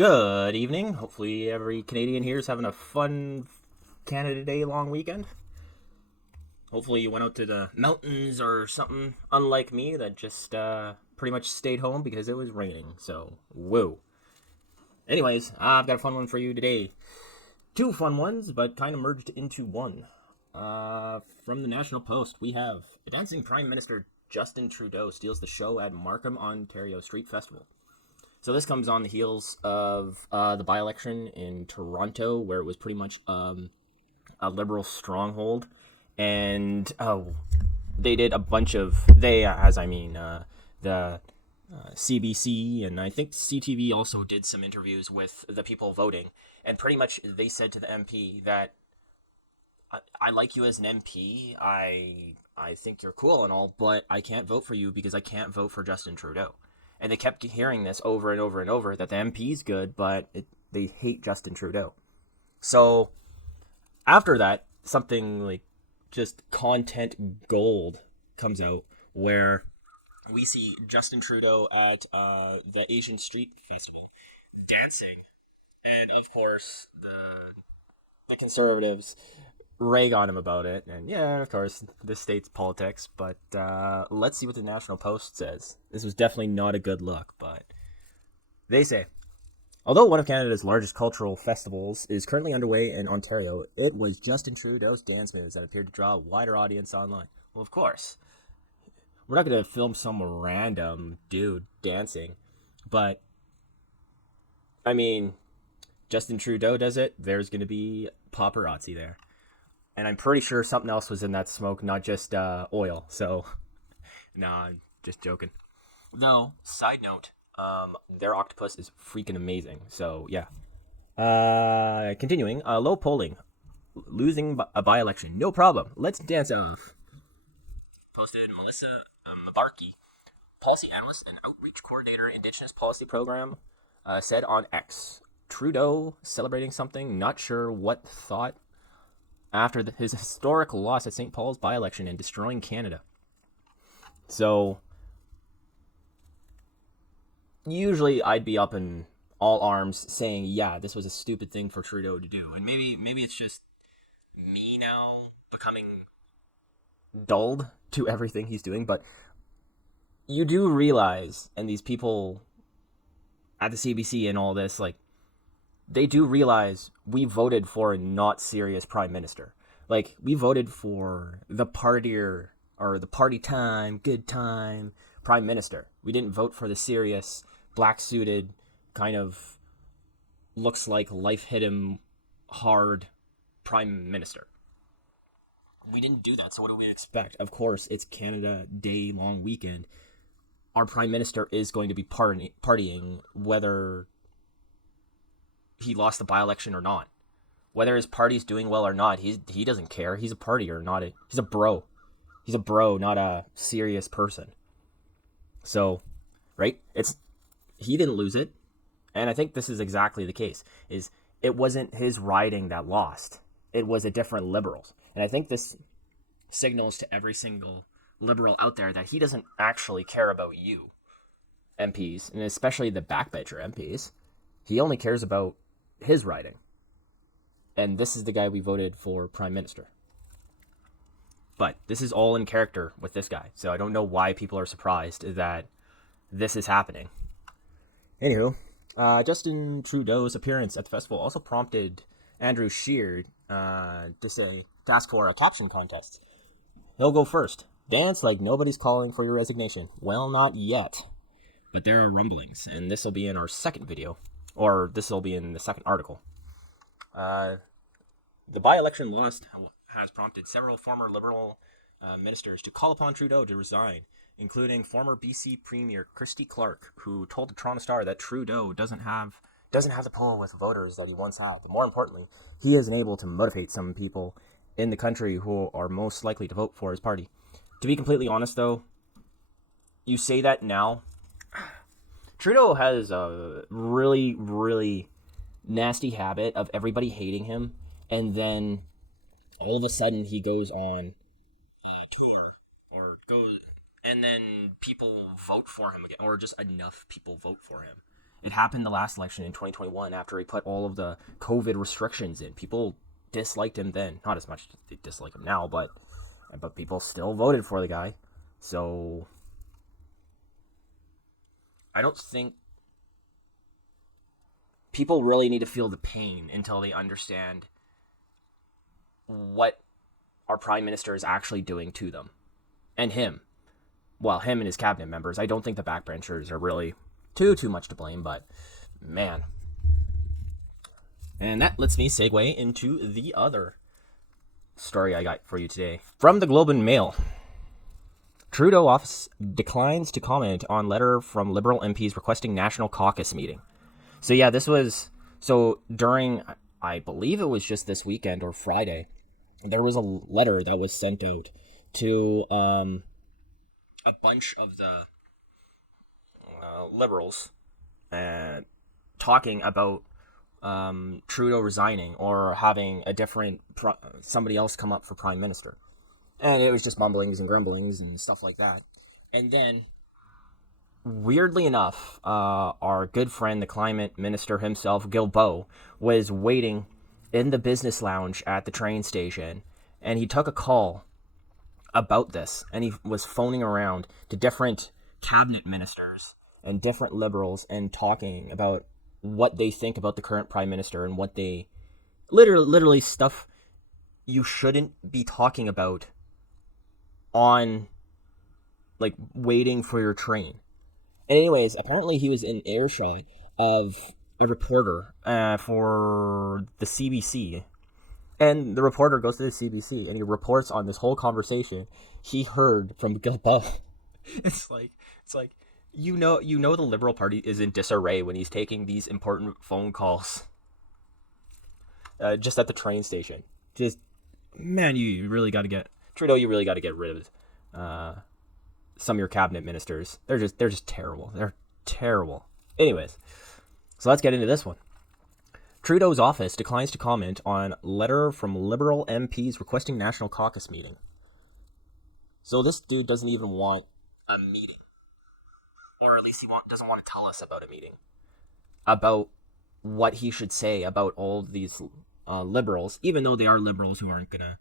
Good evening. Hopefully, every Canadian here is having a fun Canada Day long weekend. Hopefully, you went out to the mountains or something, unlike me that just pretty much stayed home because it was raining. So, whoa. Anyways, I've got a fun one for you today. Two fun ones, but kind of merged into one. From the National Post, we have dancing Prime Minister Justin Trudeau steals the show at Markham, Ontario Street Festival. So this comes on the heels of the by-election in Toronto, where it was pretty much a liberal stronghold, and they did a bunch of the CBC and I think CTV also did some interviews with the people voting, and pretty much they said to the MP that I like you as an MP, I think you're cool and all, but I can't vote for you because I can't vote for Justin Trudeau. And they kept hearing this over and over and over that the MP's good, but they hate Justin Trudeau. So after that, something like just content gold comes out where we see Justin Trudeau at the Asian Street Festival dancing, and of course the conservatives rag on him about it, and yeah, of course, this state's politics, but let's see what the National Post says. This was definitely not a good look, but they say, although one of Canada's largest cultural festivals is currently underway in Ontario, it was Justin Trudeau's dance moves that appeared to draw a wider audience online. Well, of course, we're not going to film some random dude dancing, but, I mean, Justin Trudeau does it, there's going to be paparazzi there. And I'm pretty sure something else was in that smoke, not just oil. So, nah, I'm just joking. Though, side note, their octopus is freaking amazing. So, yeah. Continuing, low polling, losing a by-election, no problem. Let's dance off. Posted Melissa Mabarki, policy analyst and outreach coordinator, Indigenous Policy Program, said on X, Trudeau celebrating something, not sure what thought after his historic loss at St. Paul's by-election and destroying Canada. So, usually I'd be up in all arms saying, yeah, this was a stupid thing for Trudeau to do. And maybe it's just me now becoming dulled to everything he's doing, but you do realize, and these people at the CBC and all this, like, they do realize we voted for a not serious prime minister. Like, we voted for the partier or the party time, good time prime minister. We didn't vote for the serious, black suited, kind of looks like life hit him hard prime minister. We didn't do that, so what do we expect? Of course, it's Canada Day long weekend. Our prime minister is going to be partying, whether he lost the by-election or not. Whether his party's doing well or not, he doesn't care. He's a partier, he's a bro. He's a bro, not a serious person. So, right? He didn't lose it. And I think this is exactly the case. It wasn't his riding that lost. It was a different liberals. And I think this signals to every single liberal out there that he doesn't actually care about you, MPs, and especially the backbencher MPs. He only cares about his riding. And this is the guy we voted for prime minister. But this is all in character with this guy. So I don't know why people are surprised that this is happening. Anywho, Justin Trudeau's appearance at the festival also prompted Andrew Scheer to ask for a caption contest. He'll go first. Dance like nobody's calling for your resignation. Well, not yet. But there are rumblings, and this will be in our second video. Or this will be in the second article. The by-election loss has prompted several former Liberal ministers to call upon Trudeau to resign, including former BC Premier Christy Clark, who told the Toronto Star that Trudeau doesn't have the pull with voters that he once had. But more importantly, he isn't able to motivate some people in the country who are most likely to vote for his party. To be completely honest, though, you say that now. Trudeau has a really, really nasty habit of everybody hating him, and then all of a sudden he goes on a tour or goes, and then people vote for him again, or just enough people vote for him, It happened the last election in 2021 after he put all of the COVID restrictions in. People disliked him then. Not as much as they dislike him now, but people still voted for the guy. So I don't think people really need to feel the pain until they understand what our prime minister is actually doing to them. And him. Well, him and his cabinet members. I don't think the backbenchers are really too much to blame, but man. And that lets me segue into the other story I got for you today. From the Globe and Mail. Trudeau office declines to comment on letter from Liberal MPs requesting National Caucus meeting. So yeah, this was, so during, I believe it was just this weekend or Friday, there was a letter that was sent out to a bunch of the Liberals talking about Trudeau resigning or having a different, somebody else come up for prime minister. And it was just mumblings and grumblings and stuff like that. And then, weirdly enough, our good friend, the climate minister himself, Guilbeault, was waiting in the business lounge at the train station, and he took a call about this, and he was phoning around to different cabinet ministers and different Liberals and talking about what they think about the current prime minister and what they literally stuff you shouldn't be talking about on, like, waiting for your train. And anyways, apparently he was in earshot of a reporter for the CBC. And the reporter goes to the CBC and he reports on this whole conversation he heard from Guilbeault. It's like you know the Liberal Party is in disarray when he's taking these important phone calls just at the train station. Just, man, you really got to get Trudeau. You really got to get rid of some of your cabinet ministers. They're just terrible. They're terrible. Anyways, so let's get into this one. Trudeau's office declines to comment on letter from Liberal MPs requesting National Caucus meeting. So this dude doesn't even want a meeting. Or at least he doesn't want to tell us about a meeting. About what he should say about all of these Liberals, even though they are Liberals who aren't going to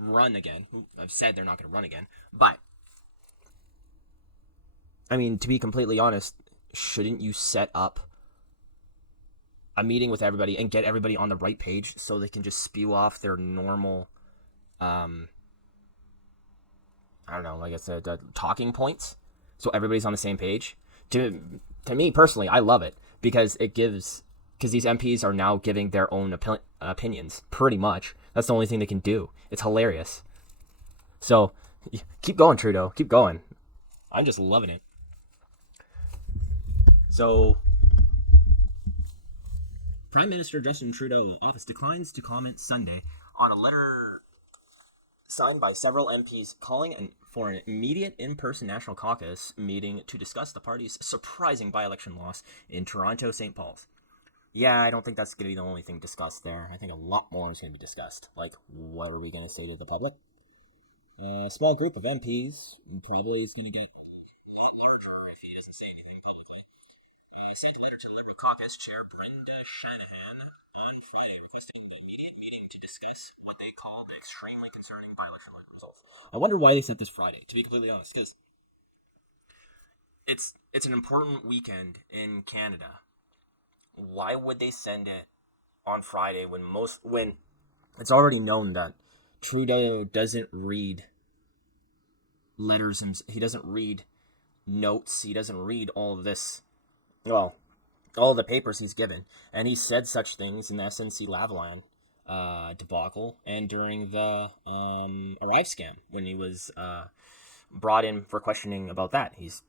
run again. Who have said they're not going to run again. But, I mean, to be completely honest, shouldn't you set up a meeting with everybody and get everybody on the right page so they can just spew off their normal, I don't know, like I said, talking points, so everybody's on the same page? To me personally, I love it because because these MPs are now giving their own opinions, pretty much. That's the only thing they can do. It's hilarious. So, keep going, Trudeau. Keep going. I'm just loving it. So, Prime Minister Justin Trudeau office declines to comment Sunday on a letter signed by several MPs calling for an immediate in-person National Caucus meeting to discuss the party's surprising by-election loss in Toronto, St. Paul's. Yeah, I don't think that's going to be the only thing discussed there. I think a lot more is going to be discussed. Like, what are we going to say to the public? A small group of MPs probably is going to get a lot larger if he doesn't say anything publicly. Sent a letter to the Liberal Caucus Chair Brenda Shanahan on Friday requesting an immediate meeting to discuss what they call the extremely concerning by-election results. I wonder why they sent this Friday, to be completely honest, because it's an important weekend in Canada. Why would they send it on Friday when it's already known that Trudeau doesn't read letters, he doesn't read notes, he doesn't read all of this, well, all the papers he's given, and he said such things in the SNC Lavalin debacle and during the Arrive scam when he was brought in for questioning about that. He's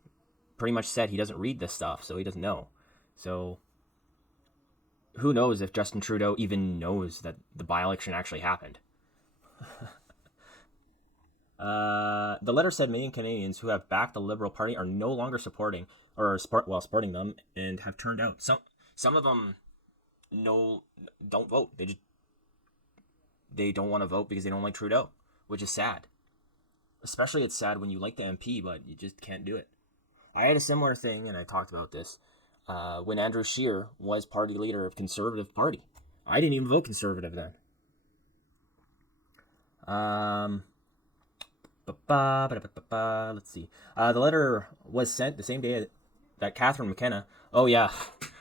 pretty much said he doesn't read this stuff, so he doesn't know. So who knows if Justin Trudeau even knows that the by-election actually happened. The letter said many Canadians who have backed the Liberal Party are no longer supporting supporting them and have turned out. Some of them don't vote. They don't want to vote because they don't like Trudeau, which is sad. Especially it's sad when you like the MP, but you just can't do it. I had a similar thing, and I talked about this when Andrew Scheer was party leader of Conservative Party. I didn't even vote Conservative then. Let's see. The letter was sent the same day that Catherine McKenna. Oh yeah,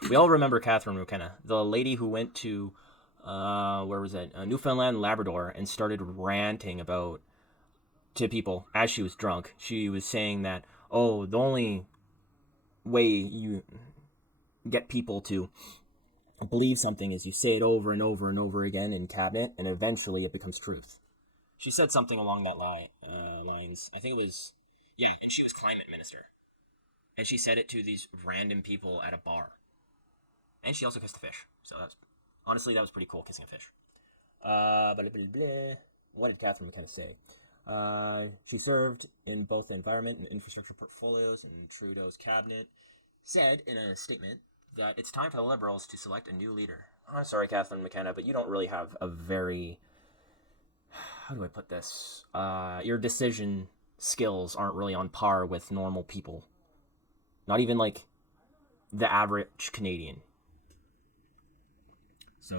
we all remember Catherine McKenna, the lady who went to where was it? Newfoundland, Labrador, and started ranting about to people as she was drunk. She was saying that the only way you get people to believe something is you say it over and over and over again in cabinet, and eventually it becomes truth. She said something along that lines. I think it was, yeah, she was climate minister. And she said it to these random people at a bar. And she also kissed a fish. So honestly, that was pretty cool, kissing a fish. Blah, blah, blah. What did Catherine McKenna say? She served in both the environment and infrastructure portfolios in Trudeau's cabinet. Said in a statement that it's time for the Liberals to select a new leader. I'm sorry, Catherine McKenna, but you don't really have a very... How do I put this? Your decision skills aren't really on par with normal people. Not even like the average Canadian. So,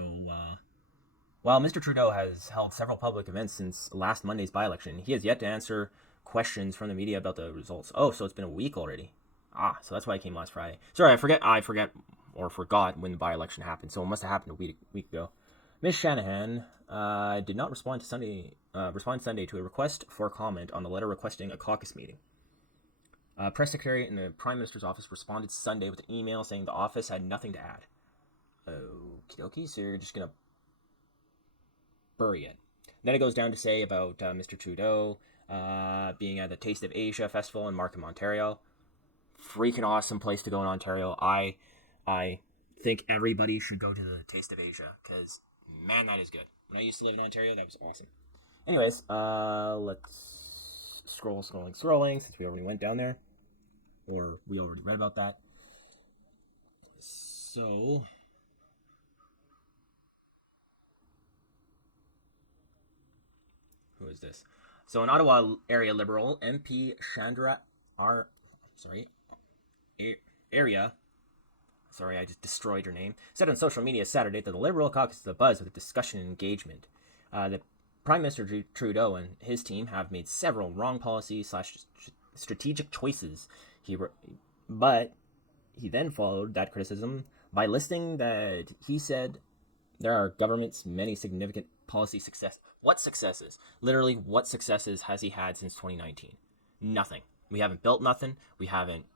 while Mr. Trudeau has held several public events since last Monday's by-election, he has yet to answer questions from the media about the results. Oh, so it's been a week already. So that's why I came last Friday. Sorry, I forgot when the by-election happened, so it must have happened a week ago. Ms. Shanahan did not respond Sunday to a request for comment on the letter requesting a caucus meeting. Press secretary in the Prime Minister's office responded Sunday with an email saying the office had nothing to add. Okie dokie, so you're just going to bury it. Then it goes down to say about Mr. Trudeau being at the Taste of Asia Festival in Markham, Ontario. Freaking awesome place to go in Ontario. I think everybody should go to the Taste of Asia because, man, that is good. When I used to live in Ontario, that was awesome. Anyways, let's scrolling, since we already went down there. Or we already read about that. So... Who is this? So an Ottawa area Liberal MP Chandra area. Sorry, I just destroyed your name. Said on social media Saturday that the Liberal caucus is abuzz with discussion and engagement. The Prime Minister Trudeau and his team have made several wrong policy/strategic choices. But he then followed that criticism by listing that he said there are government's many significant policy success. What successes? Literally, what successes has he had since 2019? Nothing. We haven't built nothing. We haven't.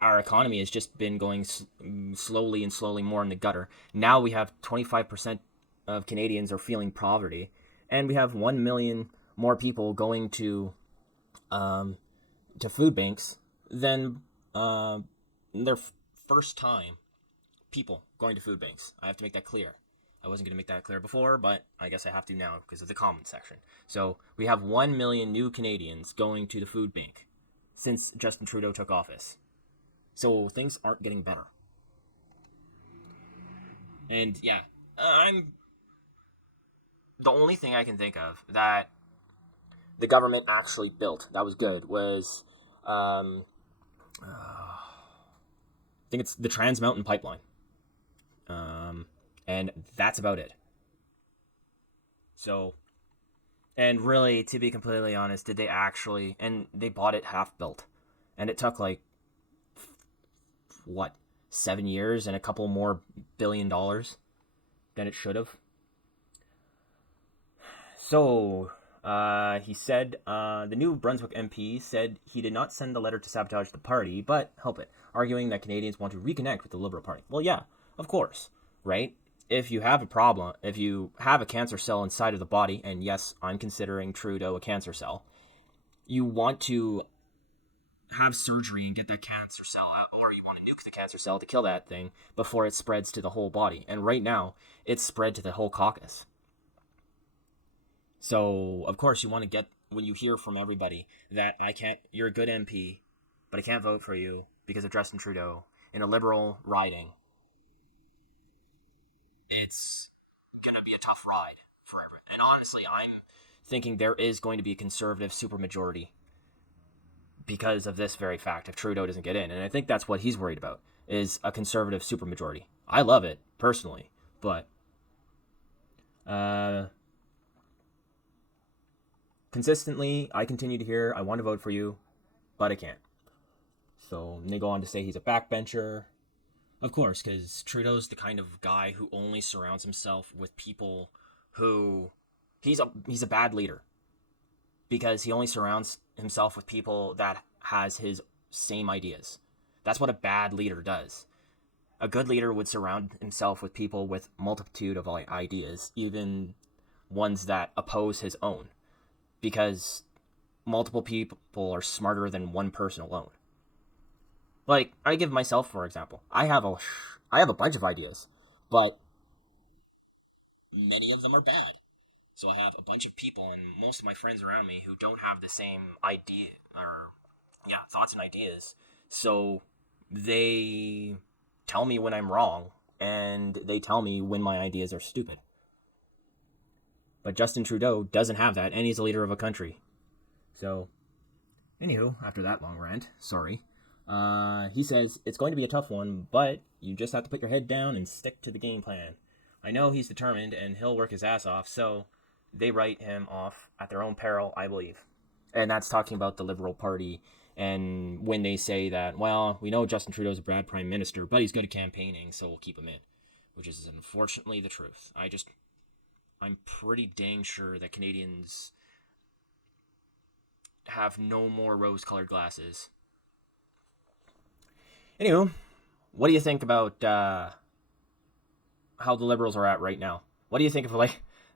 Our economy has just been going slowly and slowly more in the gutter. Now we have 25% of Canadians are feeling poverty, and we have 1 million more people going to food banks than their first time people going to food banks. I have to make that clear. I wasn't going to make that clear before, but I guess I have to now because of the comment section. So we have 1 million new Canadians going to the food bank since Justin Trudeau took office. So things aren't getting better. And yeah, the only thing I can think of that the government actually built that was good was I think it's the Trans Mountain Pipeline. And that's about it. So, and really, to be completely honest, did they actually, and they bought it half built. And it took like, 7 years and a couple more $1 billion than it should have. So, he said, the New Brunswick MP said he did not send the letter to sabotage the party, but help it, arguing that Canadians want to reconnect with the Liberal Party. Well, yeah, of course, right? If you have a problem, if you have a cancer cell inside of the body, and yes, I'm considering Trudeau a cancer cell, you want to have surgery and get that cancer cell out, or you want to nuke the cancer cell to kill that thing before it spreads to the whole body. And right now, it's spread to the whole caucus. So, of course, you want to get, when you hear from everybody that you're a good MP, but I can't vote for you because of Justin Trudeau in a Liberal riding, it's going to be a tough ride for everyone. And honestly, I'm thinking there is going to be a Conservative supermajority because of this very fact if Trudeau doesn't get in. And I think that's what he's worried about, is a conservative supermajority. I love it, personally, but consistently, I continue to hear, I want to vote for you, but I can't. So they go on to say he's a backbencher. Of course, because Trudeau's the kind of guy who only surrounds himself with people who... He's a bad leader. Because he only surrounds himself with people that has his same ideas. That's what a bad leader does. A good leader would surround himself with people with multitude of ideas, even ones that oppose his own. Because multiple people are smarter than one person alone. Like, I give myself, for example. I have a bunch of ideas, but many of them are bad. So I have a bunch of people and most of my friends around me who don't have the same idea or thoughts and ideas. So they tell me when I'm wrong and they tell me when my ideas are stupid. But Justin Trudeau doesn't have that, and he's a leader of a country. So, anywho, after that long rant, sorry. He says, it's going to be a tough one, but you just have to put your head down and stick to the game plan. I know he's determined, and he'll work his ass off, so they write him off at their own peril, I believe. And that's talking about the Liberal Party, and when they say that, well, we know Justin Trudeau's a bad prime minister, but he's good at campaigning, so we'll keep him in. Which is unfortunately the truth. I'm pretty dang sure that Canadians have no more rose-colored glasses. Anywho, what do you think about how the Liberals are at right now? What do you think of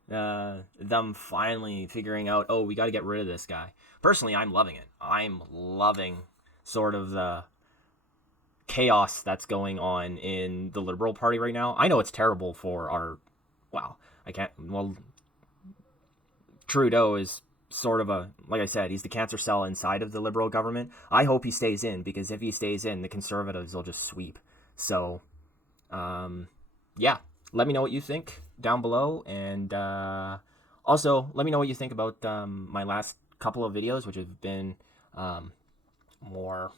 them finally figuring out, oh, we got to get rid of this guy? Personally, I'm loving it. I'm loving sort of the chaos that's going on in the Liberal Party right now. I know it's terrible for our, Trudeau is sort of like I said, he's the cancer cell inside of the Liberal government. I hope he stays in, because if he stays in, the Conservatives will just sweep. So, let me know what you think down below, and also let me know what you think about my last couple of videos, which have been more,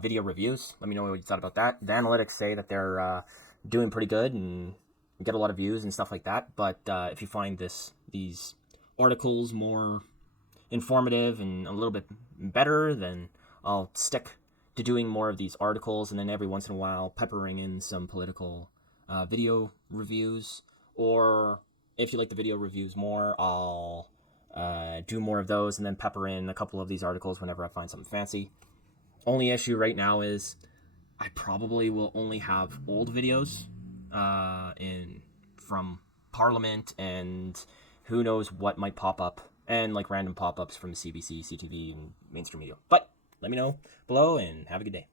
video reviews. Let me know what you thought about that. The analytics say that they're doing pretty good and get a lot of views and stuff like that, but if you find these articles more informative and a little bit better, then I'll stick to doing more of these articles, and then every once in a while peppering in some political video reviews. Or if you like the video reviews more, I'll do more of those and then pepper in a couple of these articles whenever I find something fancy. Only issue right now is I probably will only have old videos from Parliament, and who knows what might pop up, and like random pop-ups from CBC, CTV, and mainstream media. But let me know below, and have a good day.